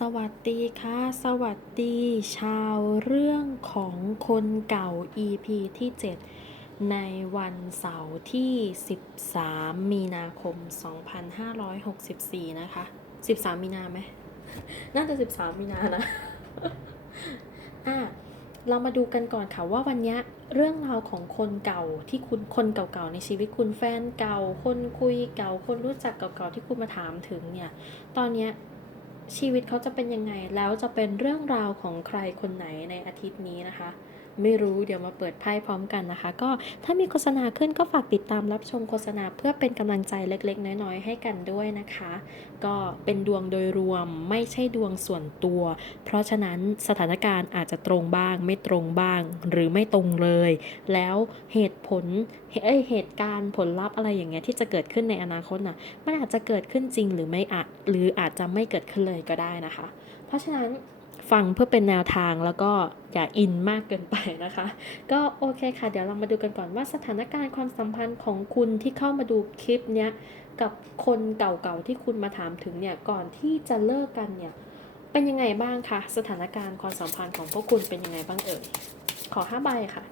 สวัสดีค่ะ สวัสดีชาวเรื่องของคนเก่า EP ที่ 7 ในวันเสาร์ที่ 13 มีนาคม 2564 นะคะ 13 มีนาไหม น่าจะ 13 มีนานะอะเรามาดูกันก่อนค่ะว่าวันนี้เรื่องราวของคนเก่าที่คุณคนเก่าๆในชีวิตคุณแฟนเก่า คนคุยเก่า คนรู้จักเก่าๆที่คุณมาถามถึงเนี่ย ตอนเนี้ย ชีวิตเขาจะเป็นยังไง แล้วจะเป็นเรื่องราวของใครคนไหนในอาทิตย์นี้นะคะ ไม่รู้เดี๋ยวมาเปิดไพ่พร้อมกันนะคะ ก็ถ้ามีโฆษณาขึ้นก็ฝากติดตามรับชมโฆษณาเพื่อเป็นกำลังใจเล็ก ๆ น้อยๆ ให้กันด้วยนะคะ ก็เป็นดวงโดยรวมไม่ใช่ดวงส่วนตัว เพราะฉะนั้นสถานการณ์อาจจะตรงบ้าง ไม่ตรงบ้าง หรือไม่ตรงเลย แล้วเหตุผลเอ้ยเหตุการณ์ผลลัพธ์อะไรอย่างเงี้ยที่จะเกิดขึ้นในอนาคตน่ะมันอาจจะเกิดขึ้นจริงหรือไม่อาจหรืออาจจะไม่เกิดขึ้นเลยก็ได้นะคะ เพราะฉะนั้น ฟังเพื่อเป็นแนวทางแล้วก็อย่าอินมากเกินไปนะคะ ก็โอเคค่ะ เดี๋ยวเรามาดูกันก่อนว่าสถานการณ์ความสัมพันธ์ของคุณที่เข้ามาดูคลิปเนี้ยกับคนเก่าๆที่คุณมาถามถึงเนี่ยก่อนที่จะเลิกกันเนี่ยเป็นยังไงบ้างคะสถานการณ์ความสัมพันธ์ของพวกคุณเป็นยังไงบ้างเอ่ยขอห้าใบค่ะ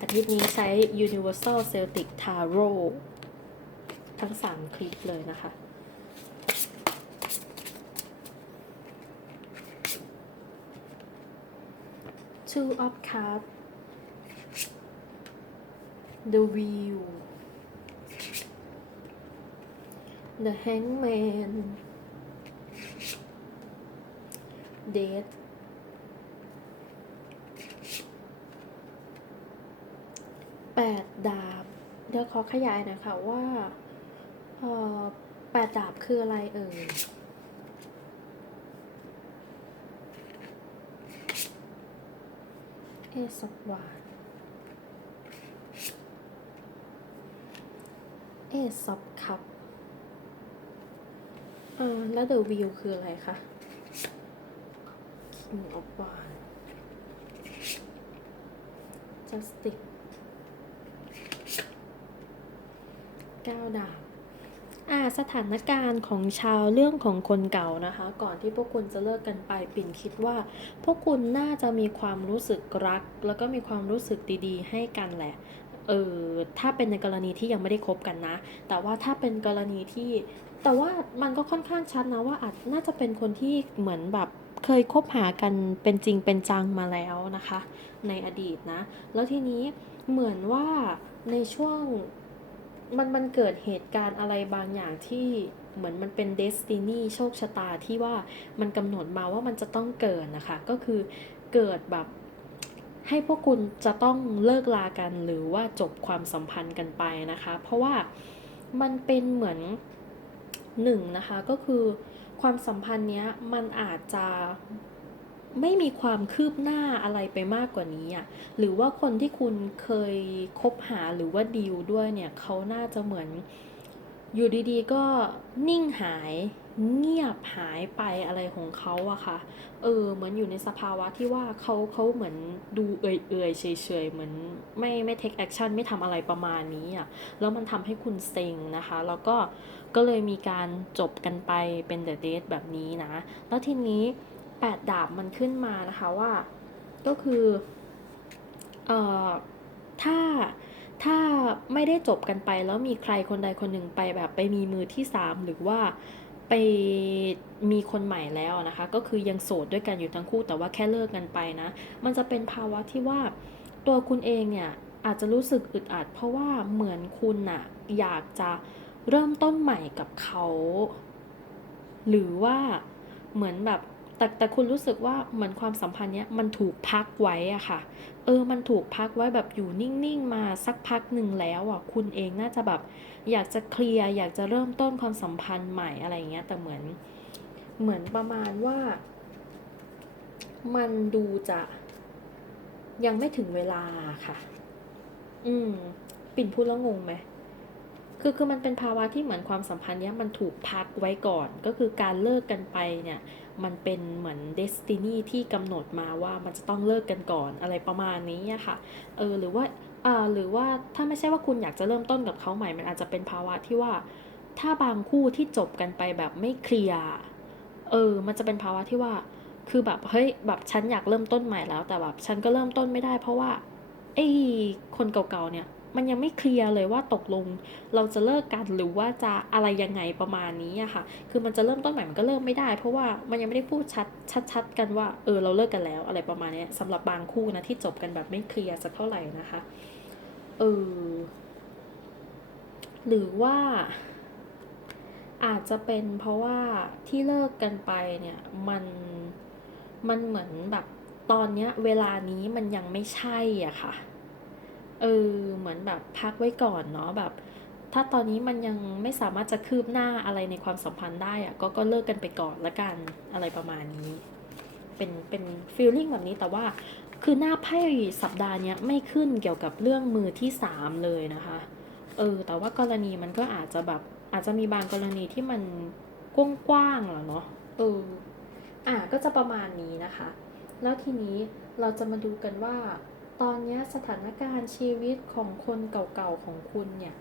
อาทิตย์นี้ใช้ Universal Celtic Tarot ทั้ง 3 คลิปเลยนะคะ Two of cup The Wheel The Hangman Death แปดดาบ เดี๋ยวขอขยายนะคะว่าแปดดาบคืออะไรเอ่ย เอสวานเอซับคัพอ่าแล้วเดอะวิวคืออะไรคะ King of w a n Justice ก้าวดาบ อ่าสถานการณ์ของชาวเรื่องของคนเก่านะคะ ก่อนที่พวกคุณจะเลิกกันไปปิ่นคิดว่า พวกคุณน่าจะมีความรู้สึกรัก แล้วก็มีความรู้สึกดีๆ ให้กันแหละเออถ้าเป็นในกรณีที่ยังไม่ได้คบกันนะ แต่ว่าถ้าเป็นกรณีที่ แต่ว่ามันก็ค่อนข้างชัดนะว่าอาจน่าจะเป็นคนที่เหมือนแบบเคยคบหากันเป็นจริงเป็นจังมาแล้วนะคะ ในอดีตนะ แล้วทีนี้เหมือนว่าในช่วง มันมันเกิดเหตุการณ์อะไรบางอย่างที่เหมือนมันเป็นเดสตินีโชคชะตาที่ว่ามันกำหนดมาว่ามันจะต้องเกิดนะคะ ก็คือเกิดแบบให้พวกคุณจะต้องเลิกลากันหรือว่าจบความสัมพันธ์กันไปนะคะ เพราะว่ามันเป็นเหมือนหนึ่งนะคะก็คือความสัมพันธ์เนี้ยมันอาจจะ ไม่มีความคืบหน้าอะไรไปมากกว่านี้อะหรือว่าคนที่คุณเคยคบหาหรือว่าดีลด้วยเนี่ยเขาน่าจะเหมือนอยู่ดีๆ ก็นิ่งหายเงียบหายไปอะไรของเขาอะค่ะ เออ เหมือนอยู่ในสภาวะที่ว่าเขาเขาเหมือนดูเอื่อยๆเฉยๆ เหมือนไม่ไม่ take action ไม่ทำอะไรประมาณนี้อะแล้วมันทำให้คุณเซ็งนะคะ แล้วก็ก็เลยมีการจบกันไปเป็น the date แบบนี้นะ แล้วทีนี้ แปดดาบมันขึ้นมานะคะว่า ก็คือเอ่อถ้าถ้าไม่ได้จบกันไปแล้วมีใครคนใดคนหนึ่งไปแบบไปมีมือที่สามหรือว่าไปมีคนใหม่แล้วนะคะ ก็คือยังโสดด้วยกันอยู่ทั้งคู่แต่ว่าแค่เลิกกันไปนะ มันจะเป็นภาวะที่ว่าตัวคุณเองเนี่ยอาจจะรู้สึกอึดอัด เพราะว่าเหมือนคุณน่ะอยากจะเริ่มต้นใหม่กับเขา หรือว่าเหมือนแบบ แต่แต่คุณรู้สึกว่าเหมือนความสัมพันธ์เนี้ยมันถูกพักไว้อะค่ะ เออ มันถูกพักไว้แบบอยู่นิ่งๆมาสักพักหนึ่งแล้วอะคุณเองน่าจะแบบอยากจะเคลียร์อยากจะเริ่มต้นความสัมพันธ์ใหม่อะไรเงี้ย แต่เหมือนเหมือนประมาณว่า มันดูจะยังไม่ถึงเวลาค่ะ อืม ปิ่นพูดแล้วงงไหมคือคือมันเป็นภาวะที่เหมือนความสัมพันธ์เนี้ยมันถูกพักไว้ก่อน ก็คือการเลิกกันไปเนี่ย มันเป็นเหมือนเดสตินีที่กำหนดมาว่ามันจะต้องเลิกกันก่อนอะไรประมาณนี้ค่ะเออหรือว่าอ่าหรือว่าถ้าไม่ใช่ว่าคุณอยากจะเริ่มต้นกับเขาใหม่มันอาจจะเป็นภาวะที่ว่า ถ้าบางคู่ที่จบกันไปแบบไม่เคลียร์เออ มันจะเป็นภาวะที่ว่า คือแบบเฮ้ยแบบฉันอยากเริ่มต้นใหม่แล้ว แต่แบบฉันก็เริ่มต้นไม่ได้ เพราะว่าไอ้คนเก่าๆเนี่ย มันยังไม่เคลียร์เลยว่าตกลงเราจะเลิกกันหรือว่าจะอะไรยังไงประมาณนี้อะค่ะ คือมันจะเริ่มต้นใหม่มันก็เริ่มไม่ได้ เพราะว่ามันยังไม่ได้พูดชัดชัดๆกันว่าเออเราเลิกกันแล้วอะไรประมาณนี้ยสำหรับบางคู่นะที่จบกันแบบไม่เคลียร์สักเท่าไหร่นะคะเออหรือว่าอาจจะเป็นเพราะว่าที่เลิกกันไปเนี่ยมันมันเหมือนแบบตอนเนี้ยเวลานี้มันยังไม่ใช่อะค่ะ เออเหมือนแบบพักไว้ก่อนเนาะแบบ ถ้าตอนนี้มันยังไม่สามารถจะคืบหน้าอะไรในความสัมพันธ์ได้อะก็ก็เลิกกันไปก่อนละกันอะไรประมาณนี้ เป็นเป็นฟีลลิ่งแบบนี้แต่ว่าคือหน้าไพ่สัปดาห์นี้ไม่ขึ้นเกี่ยวกับเรื่องมือที่สามเลยนะคะ เออ แต่ว่ากรณีมันก็อาจจะแบบอาจจะมีบางกรณีที่มันกว้างๆหรอเนาะ เออ อะก็จะประมาณนี้นะคะ แล้วทีนี้เราจะมาดูกันว่า ตอนนี้สถานการณ์ชีวิตของคนเก่าๆของคุณเนี่ย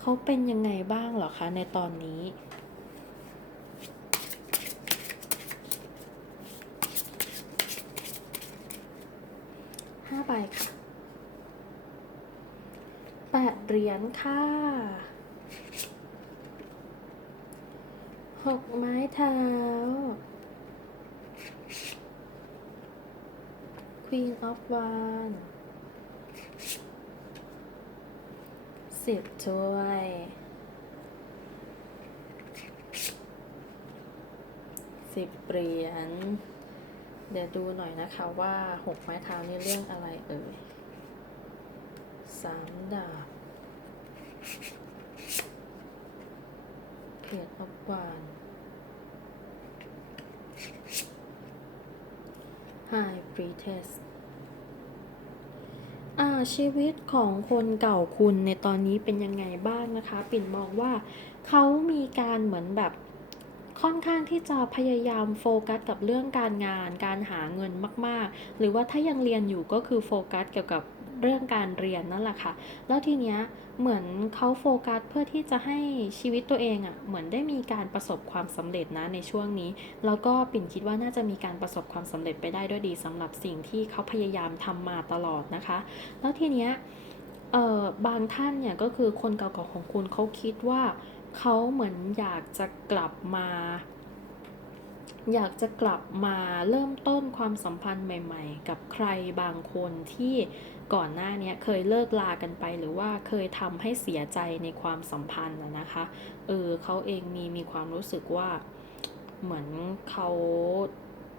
เขาเป็นยังไงบ้างเหรอคะในตอนนี้ห้าใบค่ะแปดเหรียญค่ะหกไม้เท้า Queen of Wands สิบถ้วย สิบเหรียญ เดี๋ยวดูหน่อยนะคะว่าหกไม้เท้านี่เรื่องอะไรเอ่ยสามดาบเพจอวาน High Priestess อ่า ชีวิตของคนเก่าคุณในตอนนี้เป็นยังไงบ้างนะคะ ปิ่นมองว่าเขามีการเหมือนแบบค่อนข้างที่จะพยายามโฟกัสกับเรื่องการงาน การหาเงินมาก ๆ หรือว่าถ้ายังเรียนอยู่ก็คือโฟกัสเกี่ยวกับ เรื่องการเรียนนั่นแหละค่ะ แล้วทีเนี้ยเหมือนเขาโฟกัสเพื่อที่จะให้ชีวิตตัวเองอะ่ะเหมือนได้มีการประสบความสำเร็จนะในช่วงนี้ แล้วก็ปิ่นคิดว่าน่าจะมีการประสบความสำเร็จไปได้ด้วยดีสำหรับสิ่งที่เขาพยายามทำมาตลอดนะคะ แล้วทีเนี้ยเอ่อบางท่านเนี่ยก็คือคนเก่าๆของคุณเขาคิดว่าเขาเหมือนอยากจะกลับมาอยากจะกลับมาเริ่มต้นความสัมพันธ์ใหม่ ๆ กับใครบางคนที่ ก่อนหน้านี้เคยเลิกลากันไปหรือว่าเคยทำให้เสียใจในความสัมพันธ์นะนะคะเออเขาเองมีมีความรู้สึกว่าเหมือนเขา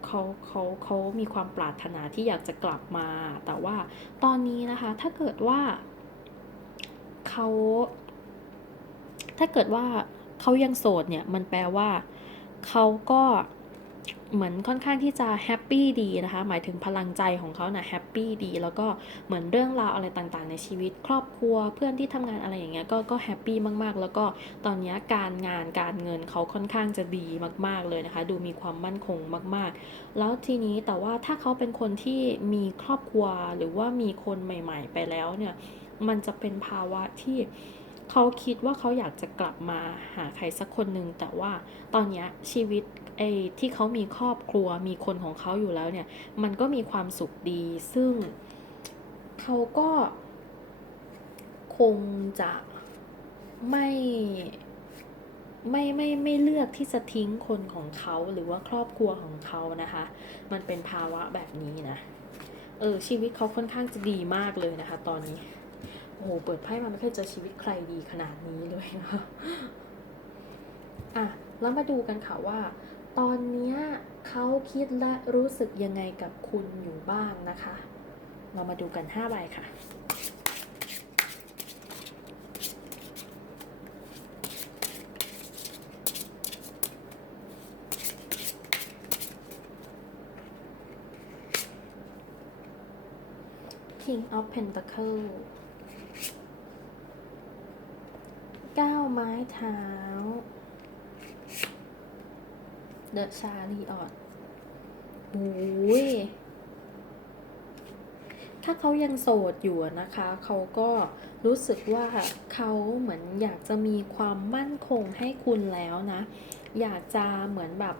เขาเขาเขามีความปรารถนาที่อยากจะกลับมา แต่ว่าตอนนี้นะคะถ้าเกิดว่าเขาถ้าเกิดว่าเขายังโสดเนี่ยมันแปลว่าเขาก็ เหมือนค่อนข้างที่จะแฮปปี้ดีนะคะ หมายถึงพลังใจของเขานะ่ะแฮปปี้ดี แล้วก็เหมือนเรื่องราวอะไรต่างๆ ในชีวิต ครอบครัวเพื่อนที่ทำงานอะไรอย่างเงี้ยก็ก็แฮปปี้มากๆ แล้วก็ตอนนี้การงานการเงินเขาค่อนข้างจะดีมาก ๆเลยนะคะ ดูมีความมั่นคงมากๆ แล้วทีนี้แต่ว่าถ้าเขาเป็นคนที่มีครอบครัวหรือว่ามีคนใหม่ ๆ ไปแล้วเนี่ย มันจะเป็นภาวะที่เขาคิดว่าเขาอยากจะกลับมาหาใครสักคนหนึ่งแต่ว่าตอนนี้ชีวิต ไอ้ที่เขามีครอบครัวมีคนของเขาอยู่แล้วเนี่ย มันก็มีความสุขดี ซึ่งเขาก็คงจะไม่ไม่ไม่ไม่เลือกที่จะทิ้งคนของเขาหรือว่าครอบครัวของเขานะคะ มันเป็นภาวะแบบนี้นะ เออชีวิตเขาค่อนข้างจะดีมากเลยนะคะ ตอนนี้ โอ้โหเปิดไพ่มาไม่เคยเจอชีวิตใครดีขนาดนี้เลยนะคะอะแล้วมาดูกันค่ะว่า ตอนนี้เขาคิดและรู้สึกยังไงกับคุณอยู่บ้างนะคะ เรามาดูกัน5ใบค่ะ King of Pentacle เก้าไม้เท้า เดอะชาลีออดโอ้ยถ้าเขายังโสดอยู่นะคะ เขาก็รู้สึกว่าเขาเหมือนอยากจะมีความมั่นคงให้คุณแล้วนะ อยากจะเหมือนแบบ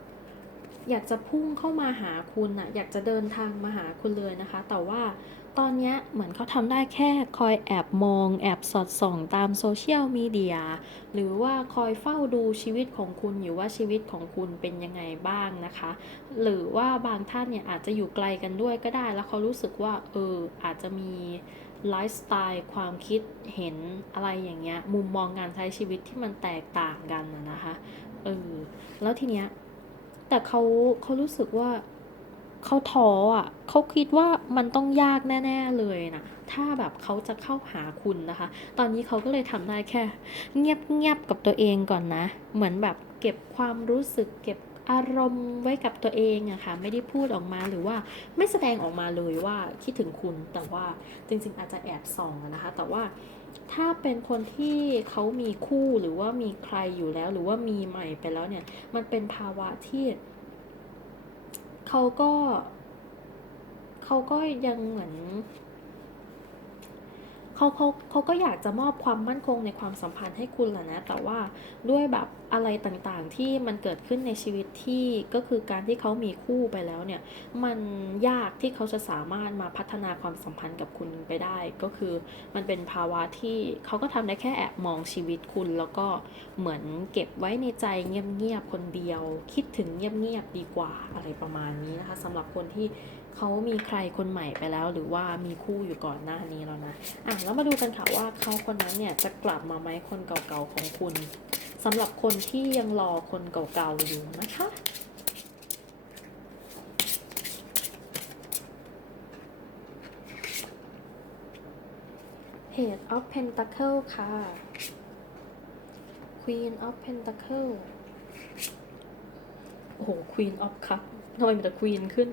อยากจะพุ่งเข้ามาหาคุณอะอยากจะเดินทางมาหาคุณเลยนะคะ แต่ว่า ตอนนี้เหมือนเขาทำได้แค่คอยแอบมอง แอบสอดส่องตามโซเชียลมีเดียหรือว่าคอยเฝ้าดูชีวิตของคุณอยู่ว่าชีวิตของคุณเป็นยังไงบ้างนะคะ หรือว่าบางท่านเนี่ยอาจจะอยู่ไกลกันด้วยก็ได้ แล้วเขารู้สึกว่าเอออาจจะมีไลฟ์สไตล์ความคิดเห็นอะไรอย่างเงี้ยมุมมองการใช้ชีวิตที่มันแตกต่างกันนะคะเออแล้วทีเนี้ยแต่เขาเขารู้สึกว่า เขาท้ออะเขาคิดว่ามันต้องยากแน่ ๆเลยนะถ้าแบบเขาจะเข้าหาคุณนะคะ ตอนนี้เขาก็เลยทำได้แค่ เงียบเงียบกับตัวเองก่อนนะ เหมือนแบบเก็บความรู้สึกเก็บอารมณ์ไว้กับตัวเองอะค่ะไม่ได้พูดออกมาหรือว่าไม่แสดงออกมาเลยว่าคิดถึงคุณแต่ว่าจริงๆอาจจะแอบส่องนะคะ แต่ว่าถ้าเป็นคนที่เขามีคู่หรือว่ามีใครอยู่แล้ว หรือว่ามีใหม่ไปแล้วเนี่ย มันเป็นภาวะที่ เขาก็ เขาก็ยังเหมือน เขาเขาเขาก็อยากจะมอบความมั่นคงในความสัมพันธ์ให้คุณแหละนะ แต่ว่าด้วยแบบอะไรต่างๆที่มันเกิดขึ้นในชีวิตที่ก็คือการที่เขามีคู่ไปแล้วเนี่ย มันยากที่เขาจะสามารถมาพัฒนาความสัมพันธ์กับคุณไปได้ ก็คือมันเป็นภาวะที่เขาก็ทำได้แค่แอบมองชีวิตคุณ แล้วก็เหมือนเก็บไว้ในใจเงียบๆคนเดียว คิดถึงเงียบๆดีกว่าอะไรประมาณนี้นะคะสำหรับคนที่ เขามีใครคนใหม่ไปแล้ว หรือว่ามีคู่อยู่ก่อนหน้านี้แล้วนะอะแล้วมาดูกันค่ะว่าเขาคนนั้นเนี่ยจะกลับมาไหมคนเก่าๆของคุณสำหรับคนที่ยังรอคนเก่าๆอยู่นะคะ Page of Pentacle ค่ะ Queen of Pentacle โอ้โห Queen of Cup ทำไมมีแต่ Queen ขึ้น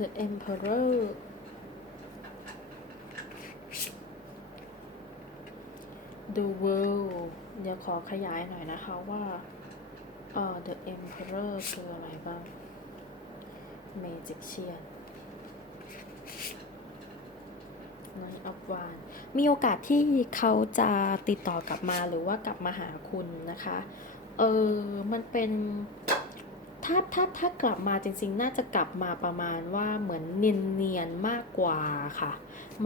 The Emperor The World เดี๋ยวขอขยายหน่อยนะคะว่าเอ่อ The Emperor คืออะไรบ้าง Magician Knight of Wands มีโอกาสที่เขาจะติดต่อกลับมาหรือว่ากลับมาหาคุณนะคะ เออ มันเป็น ถ้าถ้าถ้ากลับมาจริง ๆ น่าจะกลับมาประมาณว่าเหมือนเนียนๆมากกว่าค่ะ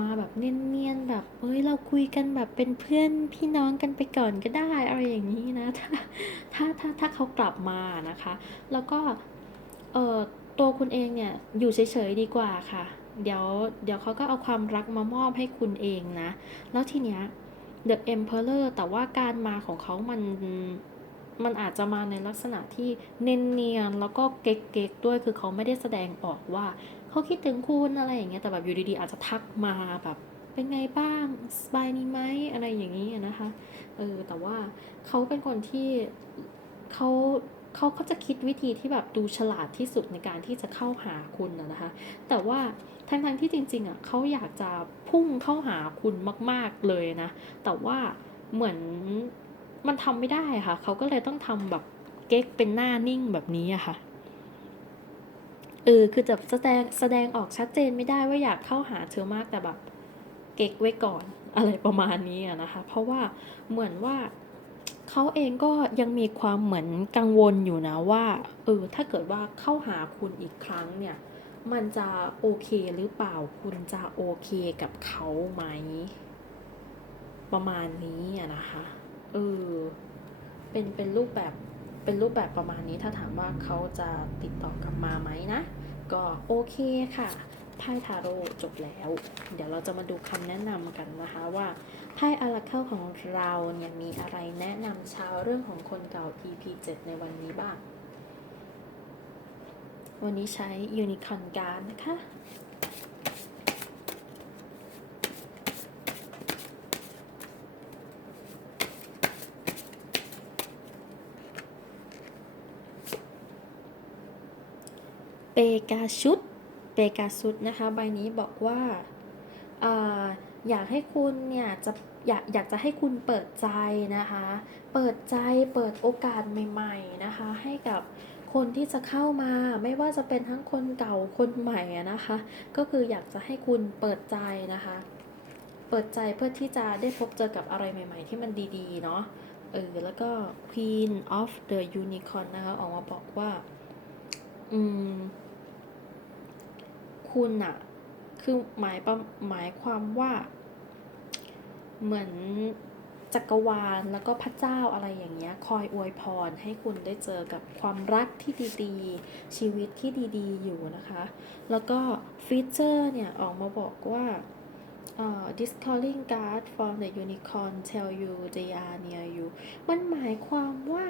มาแบบเนียนๆแบบเฮ้ยเราคุยกันแบบเป็นเพื่อนพี่น้องกันไปก่อนก็ได้อะไรอย่างนี้นะถ้าถ้าถ้าถ้าเขากลับมานะคะ แล้วก็เออตัวคุณเองเนี่ยอยู่เฉยๆดีกว่าค่ะ เดี๋ยวเดี๋ยวเขาก็เอาความรักมามอบให้คุณเองนะ แล้วทีเนี้ย The Emperor แต่ว่าการมาของเขามัน มันอาจจะมาในลักษณะที่เนียนๆแล้วก็เก๊กๆด้วยคือเขาไม่ได้แสดงออกว่า เขาคิดถึงคุณอะไรอย่างเงี้ยแต่แบบอยู่ดีๆ อาจจะทักมาแบบเป็นไงบ้างสบายดีไหมอะไรอย่างนี้นะคะเออแต่ว่าเขาเป็นคนที่เขาเขาเขาจะคิดวิธีที่แบบดูฉลาดที่สุดในการที่จะเข้าหาคุณนะคะ แต่ว่าทั้งๆที่จริงๆอะเขาอยากจะพุ่งเข้าหาคุณมาก ๆเลยนะ แต่ว่าเหมือน มันทำไม่ได้ค่ะ เขาก็เลยต้องทำแบบเก๊กเป็นหน้านิ่งแบบนี้อะค่ะเออคือจะแสดงแสดงออกชัดเจนไม่ได้ว่าอยากเข้าหาเธอมากแต่แบบเก๊กไว้ก่อนอะไรประมาณนี้นะคะ เพราะว่าเหมือนว่าเขาเองก็ยังมีความเหมือนกังวลอยู่นะว่าเออถ้าเกิดว่าเข้าหาคุณอีกครั้งเนี่ย มันจะโอเคหรือเปล่าคุณจะโอเคกับเขาไหม ประมาณนี้นะคะ เออเป็นเป็นรูปแบบเป็นรูปแบบประมาณนี้ถ้าถามว่าเขาจะติดต่อกลับมาไหมนะ ก็โอเคค่ะไพ่ทาโร่จบแล้ว เดี๋ยวเราจะมาดูคำแนะนำกันนะคะว่าไพ่อาราเคิลของเราเนี่ยมีอะไรแนะนำชาวเรื่องของคนเก่า EP 7ในวันนี้บ้าง วันนี้ใช้ยูนิคอนการ์ดนะคะ เปกาชุดเปกาชุดนะคะ ใบนี้บอกว่าอยากให้คุณเนี่ยจะอยากอยากจะให้คุณเปิดใจนะคะ เปิดใจเปิดโอกาสใหม่ ๆนะคะ ให้กับคนที่จะเข้ามาไม่ว่าจะเป็นทั้งคนเก่าคนใหม่นะคะ ก็คืออยากจะให้คุณเปิดใจนะคะ เปิดใจเพื่อที่จะได้พบเจอกับอะไรใหม่ ๆ ที่มันดีๆ เนาะเออแล้วก็ Queen of the Unicorn นะคะ ออกมาบอกว่า อืม คุณอะคือหมายประหมายความว่า เหมือนจักรวาลแล้วก็พระเจ้าอะไรอย่างเงี้ยคอยอวยพรให้คุณได้เจอกับความรักที่ดีๆ ชีวิตที่ดีๆ อยู่นะคะ แล้วก็ฟีเจอร์เนี่ยออกมาบอกว่าเอ่อ this calling card from the unicorn tell you they are near you มันหมายความว่า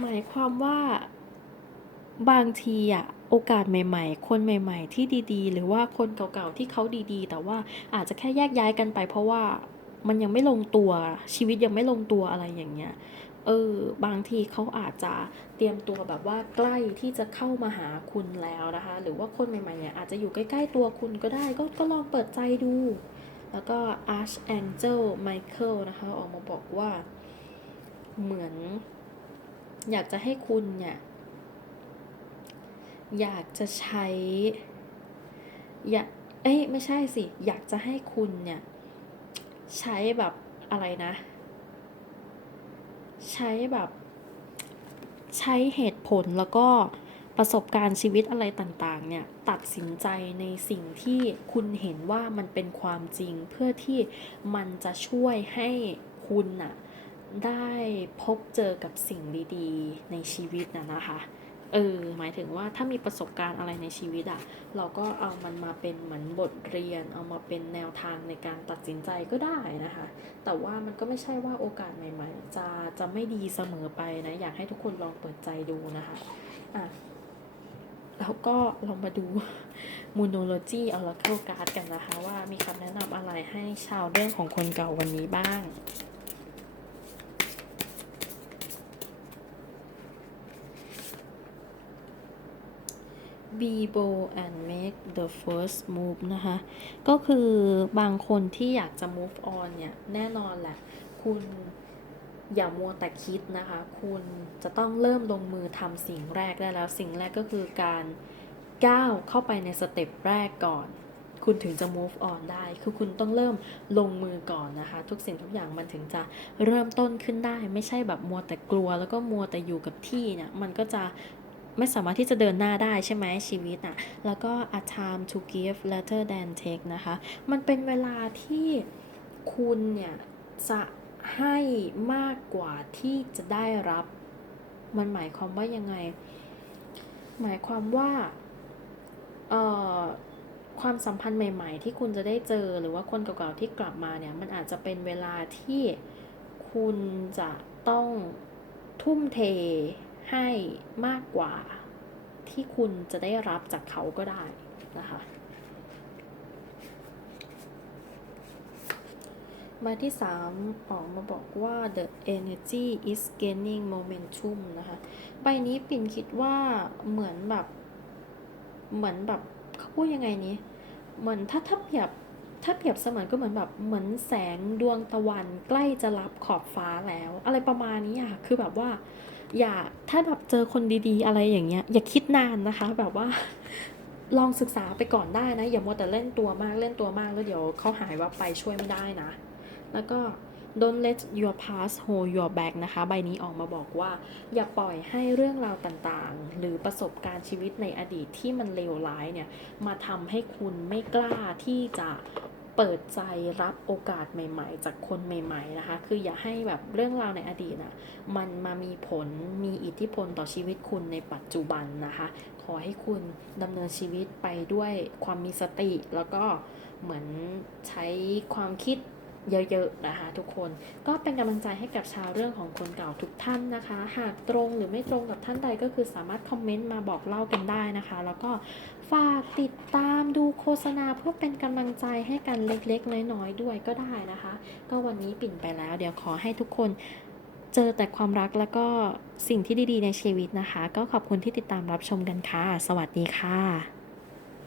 หมายความว่า บางทีอะโอกาสใหม่ ๆ คนใหม่ ๆ ที่ดีๆ หรือว่าคนเก่าๆที่เขาดีๆ แต่ว่าอาจจะแค่แยกย้ายกันไป เพราะว่ามันยังไม่ลงตัวชีวิตยังไม่ลงตัวอะไรอย่างเงี้ยเออบางทีเขาอาจจะเตรียมตัวแบบว่าใกล้ที่จะเข้ามาหาคุณแล้วนะคะ หรือว่าคนใหม่ๆเนี่ยอาจจะอยู่ใกล้ๆตัวคุณก็ได้ก็ก็ลองเปิดใจดู แล้วก็ Archangel Michael นะคะ ออกมาบอกว่าเหมือน อยากจะให้คุณเนี่ย อยากจะใช้ อยากเอ้ยไม่ใช่สิ อยากจะให้คุณเนี่ย ใช้แบบอะไรนะ ใช้แบบ ใช้เหตุผลแล้วก็ประสบการณ์ชีวิตอะไรต่างๆ เนี่ย ตัดสินใจในสิ่งที่คุณเห็นว่ามันเป็นความจริงเพื่อที่มันจะช่วยให้คุณน่ะได้พบเจอกับสิ่งดีๆ ในชีวิตนะนะคะ เออหมายถึงว่าถ้ามีประสบการณ์อะไรในชีวิตอะเราก็เอามันมาเป็นเหมือนบทเรียน เอามาเป็นแนวทางในการตัดสินใจก็ได้นะคะ แต่ว่ามันก็ไม่ใช่ว่าโอกาสใหม่ ๆ จะจะไม่ดีเสมอไปนะ อยากให้ทุกคนลองเปิดใจดูนะคะอะแล้วก็เรามาดู Moonology Oracle Card กันนะคะ ว่ามีคำแนะนำอะไรให้ชาวเรื่องของคนเก่าวันนี้บ้าง be bold and make the first move นะคะ ก็คือบางคนที่อยากจะ move on เนี่ย แน่นอนแหละ คุณอย่ามัวแต่คิดนะคะ คุณจะต้องเริ่มลงมือทำสิ่งแรกได้แล้ว สิ่งแรกก็คือการก้าวเข้าไปในสเต็ปแรกก่อน คุณถึงจะ move on ได้ คือคุณต้องเริ่มลงมือก่อนนะคะ ทุกสิ่งทุกอย่างมันถึงจะเริ่มต้นขึ้นได้ ไม่ใช่แบบมัวแต่กลัว แล้วก็มัวแต่อยู่กับที่เนี่ย มันก็จะ ไม่สามารถที่จะเดินหน้าได้ใช่ไหมชีวิตอะแล้วก็ a time to give rather than take นะคะ มันเป็นเวลาที่คุณเนี่ย จะให้มากกว่าที่จะได้รับ มันหมายความว่ายังไง หมายความว่าเอ่อความสัมพันธ์ใหม่ ๆ ที่คุณจะได้เจอหรือว่าคนเก่าๆที่กลับมาเนี่ย มันอาจจะเป็นเวลาที่คุณจะต้องทุ่มเท ให้มากกว่าที่คุณจะได้รับจากเขาก็ได้นะคะใบที่ 3 ออกมาบอกว่า the energy is gaining momentum นะคะ ใบนี้ปิ่นคิดว่าเหมือนแบบ เหมือนแบบเขาพูดยังไงนี้ เหมือนถ้าถ้าเปรียบถ้าเปรียบเสมือนก็เหมือนแบบเหมือนแสงดวงตะวันใกล้จะรับขอบฟ้าแล้ว อะไรประมาณนี้อะคือแบบว่า อย่าถ้าแบบเจอคนดีๆ อะไรอย่างเงี้ย อย่าคิดนานนะคะ แบบว่า ลองศึกษาไปก่อนได้นะ อย่ามัวแต่เล่นตัวมากเล่นตัวมากแล้วเดี๋ยวเขาหายว่าไปช่วยไม่ได้นะ แล้วก็ don't let your past hold your back นะคะ ใบนี้ออกมาบอกว่า อย่าปล่อยให้เรื่องราวต่างๆ หรือประสบการณ์ชีวิตในอดีตที่มันเลวร้ายเนี่ย มาทำให้คุณไม่กล้าที่จะ เปิดใจรับโอกาสใหม่ ๆ จากคนใหม่ ๆ นะคะ คืออย่าให้แบบเรื่องราวในอดีตน่ะมันมามีผลมีอิทธิพลต่อชีวิตคุณในปัจจุบันนะคะ ขอให้คุณดำเนินชีวิตไปด้วยความมีสติ แล้วก็เหมือนใช้ความคิด เยอะๆนะคะทุกคนก็เป็นกำลังใจให้กับชาวเรื่องของคนเก่าทุกท่านนะคะ หากตรงหรือไม่ตรงกับท่านใดก็คือสามารถคอมเมนต์มาบอกเล่ากันได้นะคะ แล้วก็ฝากติดตามดูโฆษณาเพื่อเป็นกำลังใจให้กันเล็กๆ น้อยๆด้วยก็ได้นะคะ ก็วันนี้ปิ่นไปแล้ว เดี๋ยวขอให้ทุกคนเจอแต่ความรักแล้วก็สิ่งที่ดีๆในชีวิตนะคะ ก็ขอบคุณที่ติดตามรับชมกันค่ะ สวัสดีค่ะ